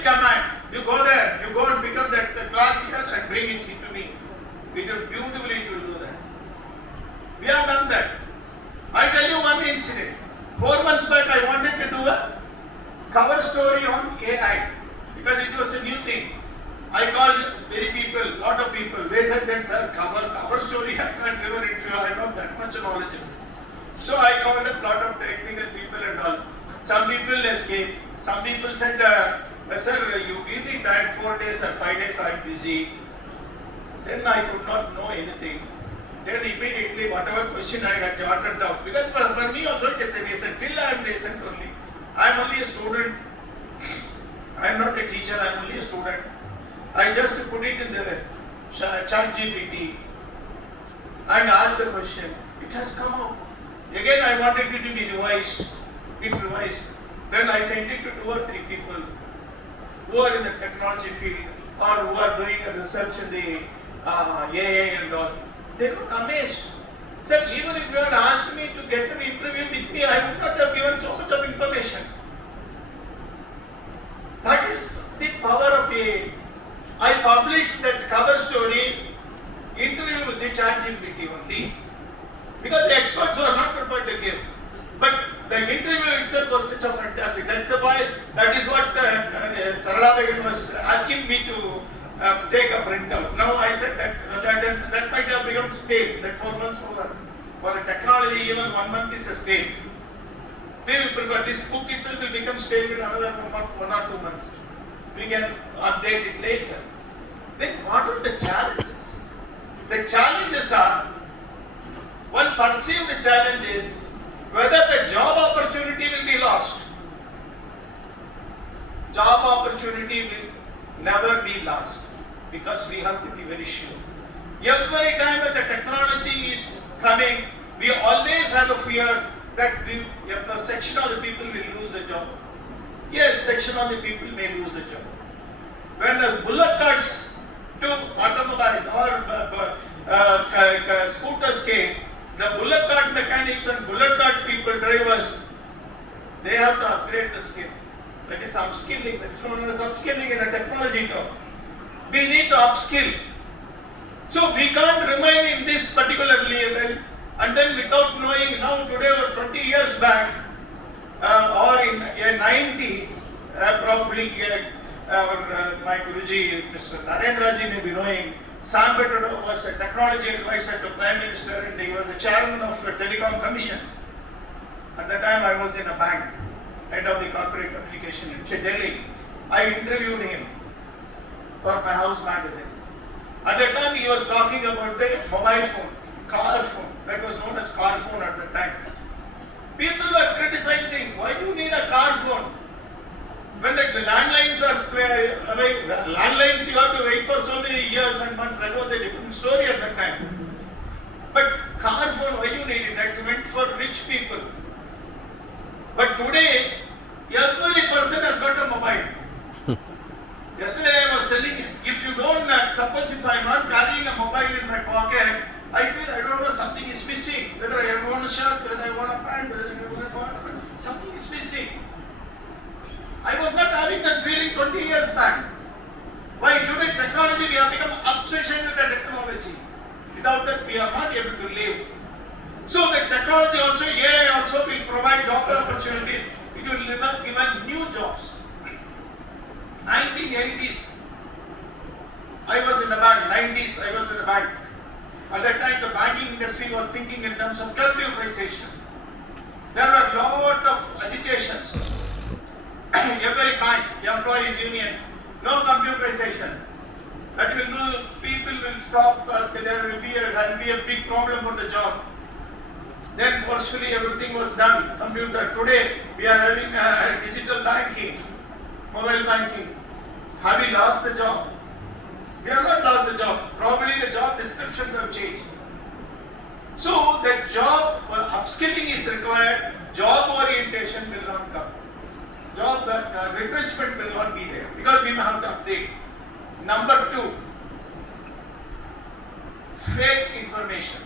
direct command. You go there, you go and pick up that glass here and bring it to me. We do beautifully to do that. We have done that. I tell you one incident. 4 months back I wanted to do a cover story on AI because it was a new thing. I called lot of people. They said that, sir, cover story I can't deliver it to you. I don't have that much knowledge. So I called a lot of technical people and all. Some people escaped. Some people said, sir, you give me time 4 days or 5 days, I'm busy. Then I could not know anything. Then immediately whatever question I had jotted down. Because for me also it is a reason. Till I am recent only. I am only a student. I am not a teacher, I am only a student. I just put it in the chat GPT and asked the question. It has come out. Again I wanted it to be revised. It revised. Then I sent it to 2 or 3 people who are in the technology field or who are doing a research in the AI and all. They were amazed. Sir, even if you had asked me to get an interview with me, I would not have given so much of information. That is the power of AI. I published that cover story interview with the ChatGPT only because the experts were not prepared to give. But the interview itself was such a fantastic. That's why that is what Sarala was asking me to take a printout. Now I said that might have become stale. That 4 months for a technology, even 1 month is a stale. We will prepare this book itself will become stale in another 1 or 2 months. We can update it later. Then what are the challenges? The challenges are, one perceived challenge is whether the job opportunity will be lost. Job opportunity will never be lost because we have to be very sure. Every time that the technology is coming, we always have a fear that a section of the people will lose the job. Yes, section of the people may lose the job. When the bullock carts to automobiles or scooters came, the bullock cart mechanics and bullock cart people, drivers, they have to upgrade the skill. That is upskilling. That is known as upskilling in a technology term. We need to upskill. So we can't remain in this particular level and then without knowing now today or 20 years back or in 90, probably my Guruji, Mr. Narendraji may be knowing, Sam Petro was a technology advisor to Prime Minister and he was the chairman of the Telecom Commission. At that time I was in a bank, head of the corporate communication in Delhi. I interviewed him for my house magazine. At that time he was talking about the mobile phone, car phone, that was known as car phone at that time. People were criticizing, why do you need a car phone? When the landlines are landlines you have to wait for so many years and months, that was a different story at that time. But car phone, why you need it? That's meant for rich people. But today, every person has got a mobile. Yesterday I was telling you, if you don't, suppose if I am not carrying a mobile in my pocket, I feel I don't know something is missing. Whether I want a shirt, whether I want a pant, whether I want a pant, something is missing. I was not having that feeling 20 years back. Why today technology, we have become obsession with the technology. Without that we are not able to live. So the technology also, AI also will provide job opportunities. It will give new jobs. 1980s, I was in the bank. 90s, I was in the bank. At that time, the banking industry was thinking in terms of computerization. There were a lot of agitations. Every bank, the employees union, no computerization. That will do, people will stop, there will be a big problem for the job. Then forcefully everything was done, computer. Today, we are having digital banking, mobile banking. Have we lost the job? We have not lost the job. Probably the job descriptions have changed. So the job, upskilling is required, job orientation will not come. Job retrenchment will not be there because we may have to update. Number 2, fake information.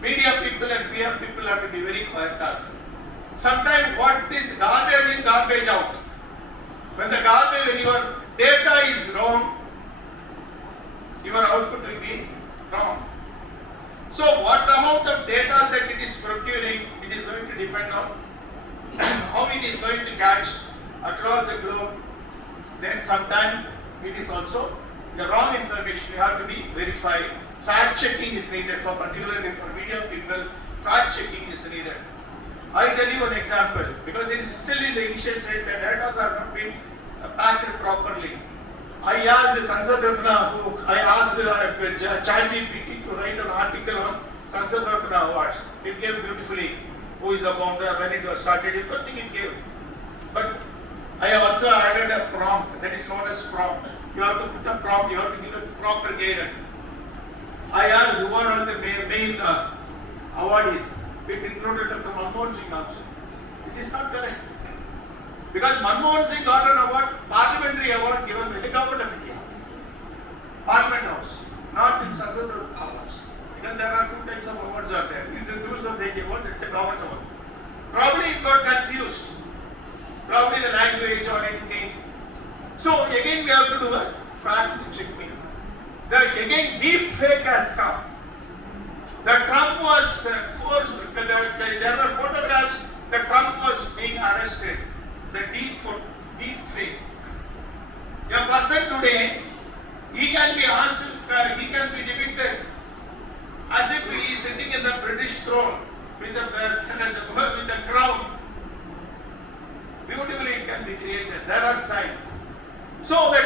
Media people and PR people have to be very careful. Sometimes what is garbage in, garbage out. When your data is wrong, your output will be wrong. So what amount of data that it is procuring, it is going to depend on how it is going to catch across the globe. Then sometime it is also the wrong information. You have to be verified. Fact checking is needed for particularly for media people. Fact checking is needed. I tell you an example because it is still in the initial stage. The data are not being packed properly. I asked Sansad Ratna, I asked ChatGPT to write an article on Sansad Ratna Awards. It came beautifully. Who is the founder, when it was started, everything it gave. But I also added a prompt that is known as prompt. You have to put a prompt, you have to give it proper guidance. I asked who are all the main awardees. It included Dr. Manmohan Singh also. This is not correct. Because Manmohan Singh got an award, parliamentary award given by the government of India. Parliament House, not in Sansad Ratna Awards. Because there are two types of awards are there. This is the Civil Society award, it's a government award. Probably it got confused. Probably the language or anything. So again we have to do a fact checking. Again deep fake has come. The Trump was forced, there were photographs, the Trump was being arrested. The deep fake. A person today, he can be asked, he can be depicted as if he is sitting in the British throne with the crown. Beautifully it can be created. There are signs. So the